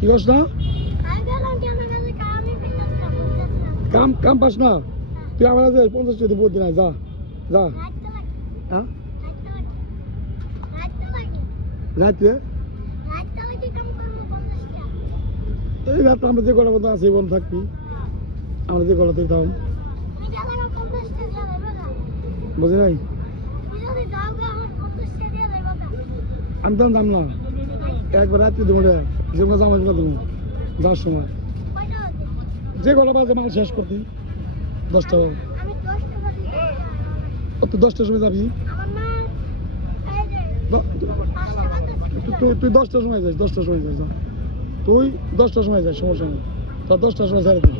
কি করছ না? কাম কাম পাস না? তুই আমার কাছে 50 টাকা দিয়ে দিন যা যা। হ্যাঁ রাত্রে এই রাত আমরা যে গলা মতো আছি বন থাকবি আমরা যে গলা থেকে দাম বুঝি নাই আমি তো দাম না একবার রাত্রে দেবো রে যেগুলো জামা দেবো যাওয়ার সময় যে গলা বাজে মাল শেষ করতি 10টা তুই 10টার সময় যাবি তুই 10টার সময় যাস 10টার সময় যাস তুই 10টার সময় যাস সমস্যা নেই তোর 10টার সময় ছেড়ে দিবি